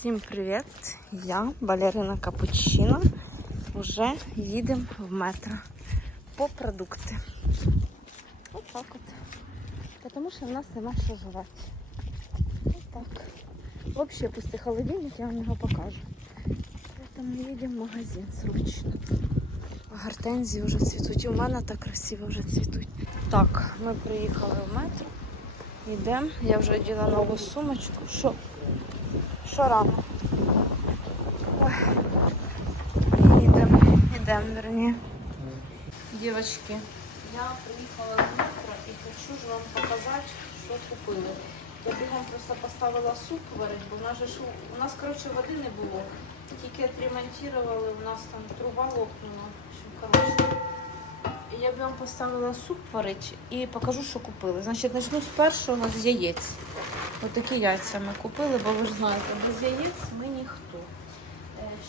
Всім привіт! Я Балерина Капучино. Уже їдемо в метро по продукти. Ось так от. Тому що в нас нема що жрати. Ось. Взагалі пустий холодильник, я вам його покажу. Поэтому їдемо в магазин срочно. Гортензії вже цвітуть. У мене так красиво вже цвітуть. Так, ми приїхали в метро. Йдемо. Я вже оділа нову сумочку. Що? Що рано? Ой. Йдемо, верні. Дівчатки, я приїхала в метро і хочу ж вам показати, що купили. Я бігом просто поставила суп варити, бо в нас же ж у- нас, коротше, води не було. Тільки отремонтували, у нас там труба лопнула. Я б вам поставила суп варити і покажу, що купили. Значить, почну з першого з яєць. Отакі яйця ми купили, бо ви ж знаєте, без яєць ми ніхто.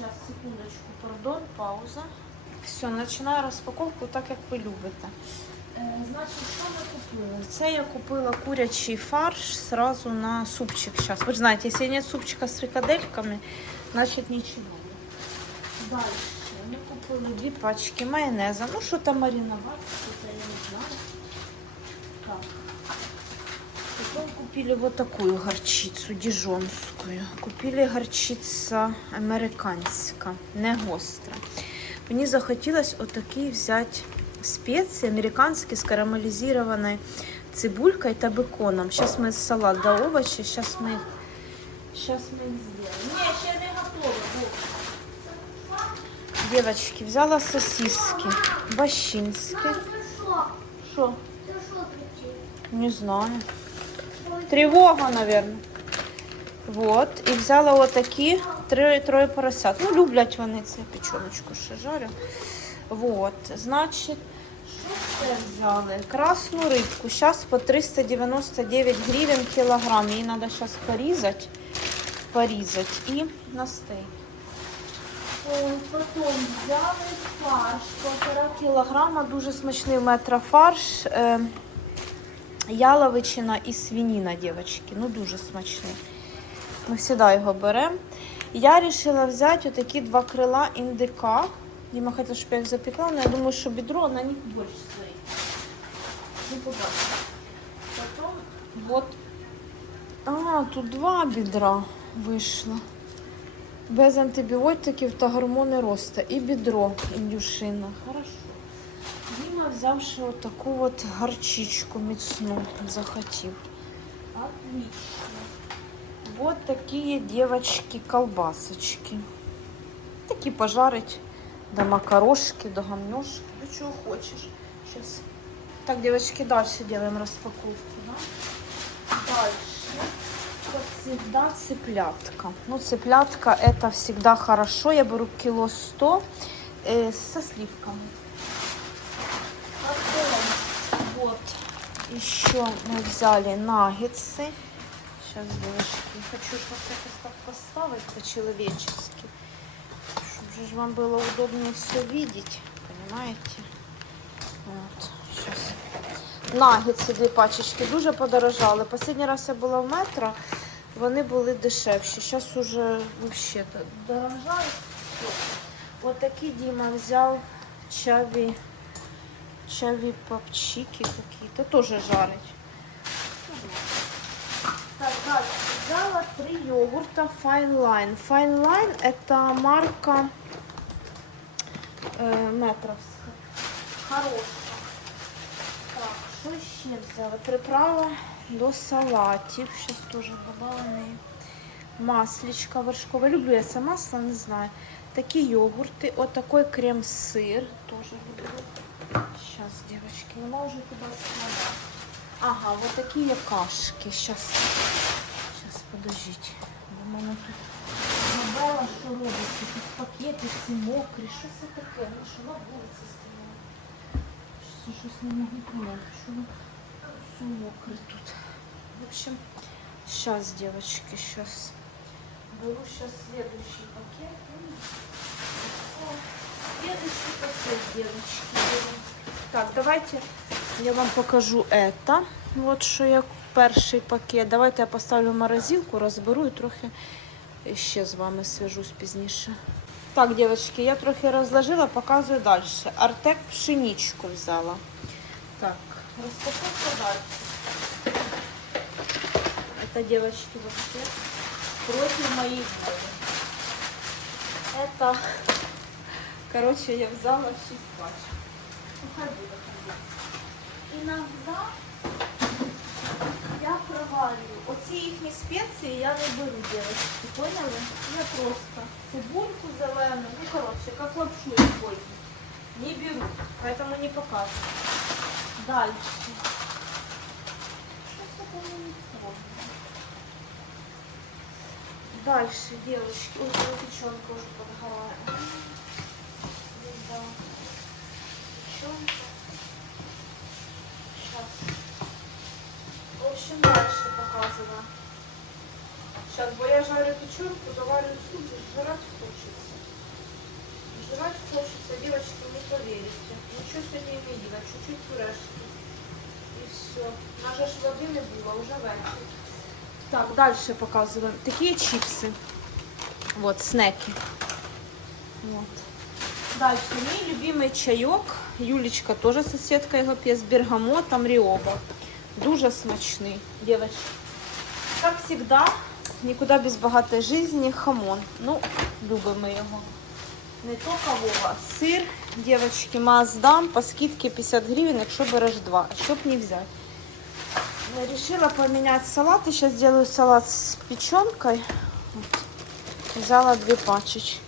Зараз, секундочку, пардон, пауза. Все, починаю розпаковку так, як ви любите. Е, Значить, що ми купили? Це я купила курячий фарш сразу на супчик зараз. Ви ж знаєте, якщо нет супчика з фрикадельками, значить нічого. Далі ми купили дві пачки майонеза. Ну, що там маринувати, що-то я не знаю. Так. Потом купили вот такую горчицу дижонскую. Купили горчиця американська, не гостра. Мені захотілося отакий взяти спеції американські з карамелізованою цибулькою та беконом. Зараз ми салат до овочі, зараз ми, сейчас їх зробимо. Ні, ще не готово. Девочки, взяла сосиски. Бащинські. Що? Не знаю. Тревога, наверное. Вот. І взяла отакі три, троє поросят. Ну, люблять вони це печеночку ще жарю. Вот. Значить, що це взяли? Красну рибку. Зараз по 399 гривень кілограм. Її треба зараз порізати. Порізати і на стейк. Потім взяли фарш, полтора кілограма, дуже смачний метро фарш. Яловичина і свинина, дівчатки. Ну дуже смачний. Ми завжди його беремо. Я вирішила взяти отакі два крила індика. Діма хотів, щоб я їх запекла, але я думаю, що бедро на них більше стоїть. Ну, побачимо. Потім, вот. А, тут два бедра вийшло. Без антибіотиків та гормони росту. І бідро індюшина. Хорошо. Діма взявши отаку от горчичку міцну захотів. Отлично. Вот такие девочки колбасочки. Такі пожарить до макарошки, до гамнешки, до чего хочешь. Сейчас. Так, девочки, дальше делаем распаковку. Да? Дальше. Как всегда цыплятка. Ну, цыплятка это всегда хорошо. Я беру кило 100 э, со сливками. еще мы взяли наггетсы. Сейчас, девочки, хочу как-то так поставить по-человечески. Чтобы же вам было удобнее все видеть. Понимаете? Вот, сейчас. Наггетси дві пачечки дуже подорожали. Последній раз я була в метро, вони були дешевші. Зараз уже взагалі дорожають. Ось такі Діма взяв чаві, чаві попчики какие-то, тоже жарить. Так, дальше. Взяла три йогурта Fine Line. Fine Line это марка э, метровская. Хорошая. Так, що ще взяла? Приправа до салатів. Сейчас тоже добавлений. Масличко вершкове. Люблю я це масло, не знаю. Такі йогурти. От такой крем-сир. Тоже люблю. Сейчас, девочки, не можу туди складати. Ага, вот такие кашки. Сейчас. Сейчас, подождите. Бо в мене тут забрала, що робиться. Тут пакети ці мокрі. Що це таке? Ну що на вулиці стояла? Щось, не можу поняти. Що все мокре тут. В общем, сейчас, девочки, сейчас. Беру сейчас следующий пакет. О, Следующий пакет, девочки. беру. Так, давайте я вам покажу это. Вот що я перший пакет. Давайте я поставлю в морозилку, розберу і трохи ще з вами свяжусь пізніше. Так, дівчатки, я трохи розложила, показую далі. Артек пшеничку взяла. Так, розпаковка далі. Это, девочки, вообще против моей воли. Это, короче, я взяла 6 пачек. Ну, хай буде, хай буде. Иногда я провалюю. Оці їхні спеції я не беру, девочки, поняли? Я просто цибульку зелену, ну, короче, как лапшу использую. Не беру, поэтому не показываю. Дальше. Дальше, девочки. Ой, печенка уже подгорает. Да. Печенка. Сейчас. В общем, дальше показываю. Сейчас, бо я жарю печенку, доварю суп, жрать хочется. Жрать хочется, девочки, не поверите. Ничего сегодня не ела, чуть-чуть пюрешки. И все. Наже ж воды не было, уже вечер. Так, дальше показываем. Такие чипсы. Вот, снеки. Вот. Дальше, мій любимый чайок. Юлечка тоже соседка його п'є з бергамотом Ріоба. Дуже смачний, девочки. Как всегда, никуда без богатой жизни хамон. Ну, любимо ми його. Не то кого, сир, девочки, маздам по скидке 50 гривен, якщо береш два. А щоб не взяти. Решила поменять салат. Сейчас сделаю салат с печенкой. Вот. Взяла две пачечки.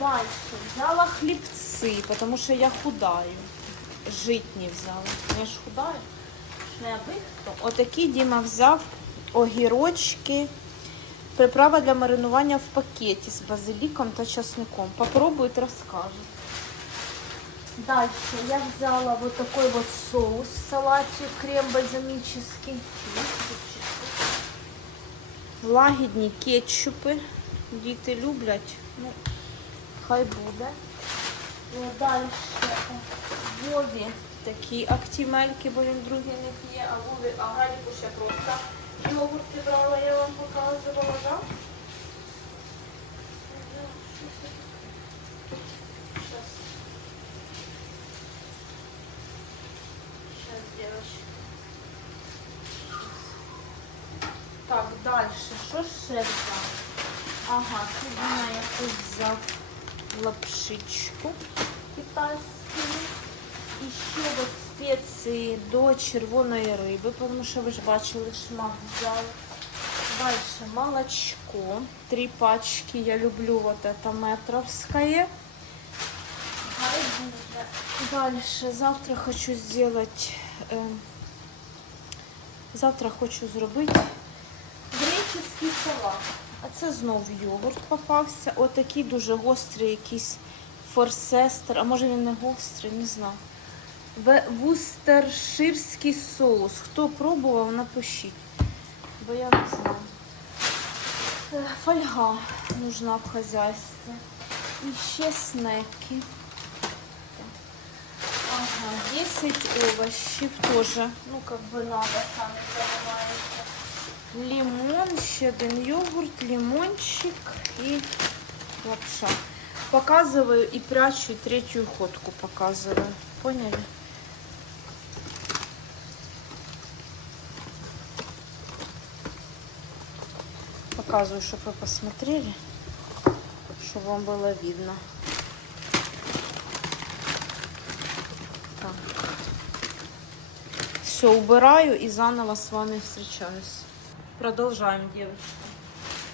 Дальше взяла хлебцы, потому что я худаю. Жить не взяла. Я ж худаю. Не. Отакі Діма взяв огірочки. Приправа для маринування в пакеті з базиліком та часником. Попробують, розкажуть. Дальше я взяла вот такой вот соус в салате, крем бальзамический. Лагідні кетчупи. Діти люблять. Ну, хай буде. Ну, Далі Вові такі актимельки, бо він другий не п'є, а Вові, а Галіку ще просто йогурти брала, я вам показувала, да? Щас. Сейчас, девочки. Так, дальше. Що ще взяв? Ага, тут вона якусь взяв лапшичку китайську. І ще от спеції до червоної риби, тому що ви ж бачили, шмак взяли. Дальше молочко. Три пачки. Я люблю вот это метровское. Дальше. Завтра хочу сделать... Завтра хочу зробити греческий салат. А це знов йогурт попався. Отакий дуже гострий якийсь форсестер. А може він не гострий, не знаю. Вустерширський соус. Хто пробував, напишіть. Бо я не знаю. Е, Фольга нужна в хозяйстве. І ще снеки. Ага, 10 овощей тоже. Ну, как бы надо, сами понимаете. Лимон, ще один йогурт, лимончик и лапша. Показываю и прячу, и третью ходку показываю. Поняли? Показываю, чтобы вы посмотрели, чтобы вам было видно. Так. Все, убираю и заново с вами встречаюсь. Продолжаем, девочки.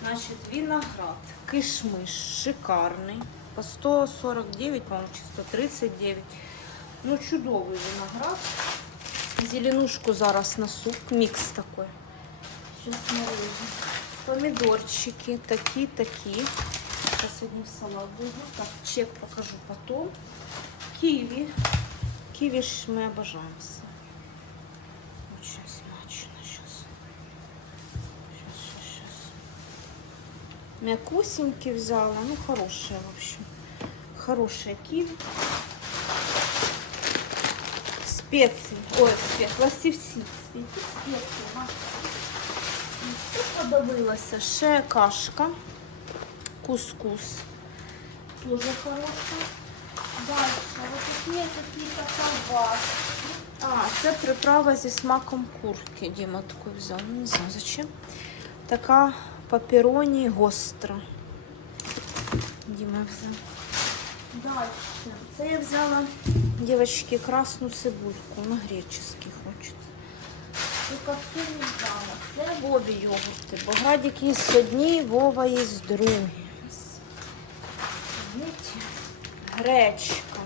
Значит, виноград. Кишмиш шикарний. По 149, по-моему, чи 139. Ну, чудовий виноград. Зеленушку зараз на суп. Мікс такой. Сейчас нарежу. Помидорчики такие-такие. Сейчас одни в салат буду. Так, чек покажу потом. Киви. Киви ж мы обожаем все. Очень смачно сейчас. Сейчас, сейчас, сейчас. Мякусенький взяла. Ну, хорошие, в общем. Хорошие киви. Специи. Ой, специи. Пластівці. Специи, специи. І Все подивилася. Ще кашка. Кускус. Тоже хороший. Дальше. Вот такие какие-то колбаски. А, це приправа зі смаком курки. Діма таку взяв. Не знаю зачем. Така папероні гостра. Діма взяв. Дальше. Це я взяла, девочки, красну цибульку. На греческий хочеться. І капсуль не взяла. Це Вові йогурти. Бо градик є одні, Вова є другі. Видите? Гречка.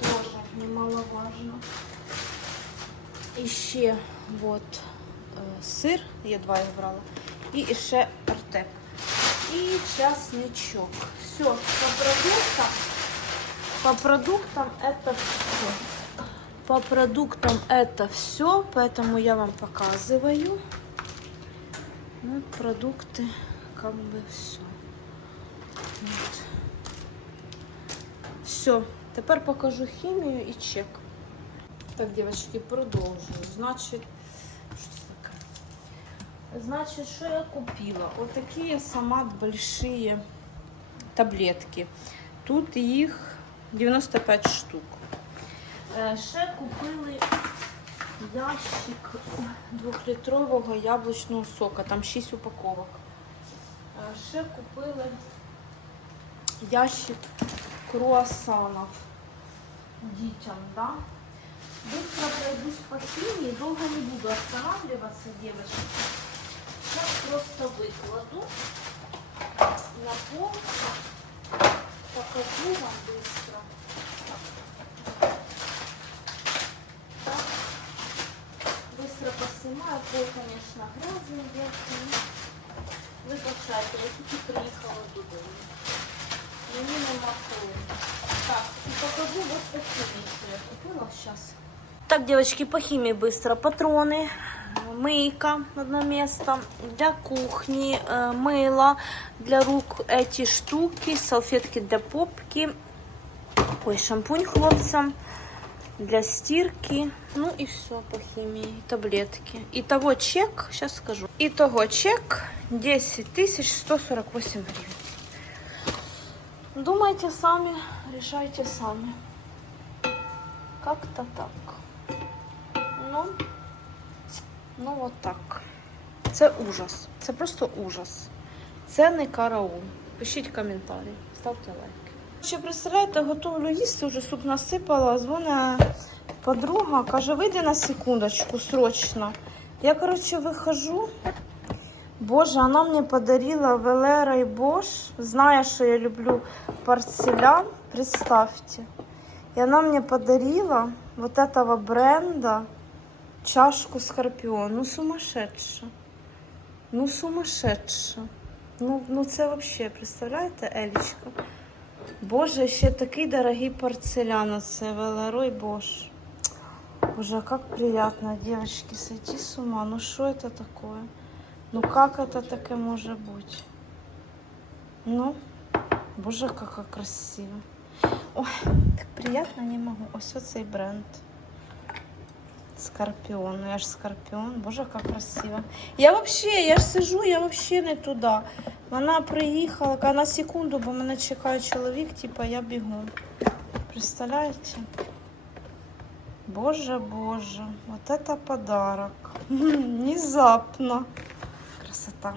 Тоже немаловажно. І ще вот е, сир, я два їх брала. І ще артек. І часничок. Все, по продуктам. По продуктам это все. По продуктам это все, поэтому я вам показываю. Ну, продукты, как бы все. Вот. Все. Тепер покажу хімію і чек. Так, девочки, продовжую. Значить, що це таке? Значить, що я купила? Вот такие самат большие таблетки. Тут їх 95 штук. Е, Ще купили ящик двохлітрового яблучного сока, там 6 упаковок. Е, Ще купили ящик круассанов дітям, да? Быстро пройдусь по химии, долго не буду останавливаться, девочки. Сейчас просто выкладу на пол, покажу вам быстро. Так. Быстро поснимаю, пол, конечно, грязный, верхний. Ви прощайте, я тільки приїхала додому. Мені нема коли. Так, і покажу ось такі що я купила зараз. Так, девочки, по химии быстро. Патроны, Мейка одно место, для кухни, мыло для рук, эти штуки, салфетки для попки, ой, шампунь хлопцам, для стирки, ну и все по химии, таблетки. Итого чек, сейчас скажу. Итого чек 10 148 гривен. Думайте сами, решайте сами. Как-то так. Ну, ну от так. Це ужас. Це просто ужас. Це не караул. Пишіть коментарі, ставте лайки. Ще представляєте, готовлю їсти, вже суп насипала, дзвонить подруга, каже, вийди на секундочку, срочно. Я, коротше, вихожу. Боже, она мне подарила Велера и Бош, зная, что я люблю порцелян, представьте. И она мне подарила вот этого бренда чашку Скорпион. Ну, сумасшедша. Ну, сумасшедша. Ну, ну це вообще, представляєте, Елічка? Боже, ще такий дорогий порцелян. Це Велеро і Бош. Боже, как приятно, девочки, сойти с ума. Ну, что это такое? Ну, как это таке може бути? Ну, боже, яка красиво. Ой, так приятно не можу. Ось оцей бренд. Скорпіон. Ну, я ж скорпіон. Боже, як красиво. Я вообще, я ж сижу, я вообще не туди. Вона приїхала, каже, на секунду, бо мене чекає чоловік, типа я бігу. Представляєте? Боже, боже, вот это подарок. Внезапно. Красота.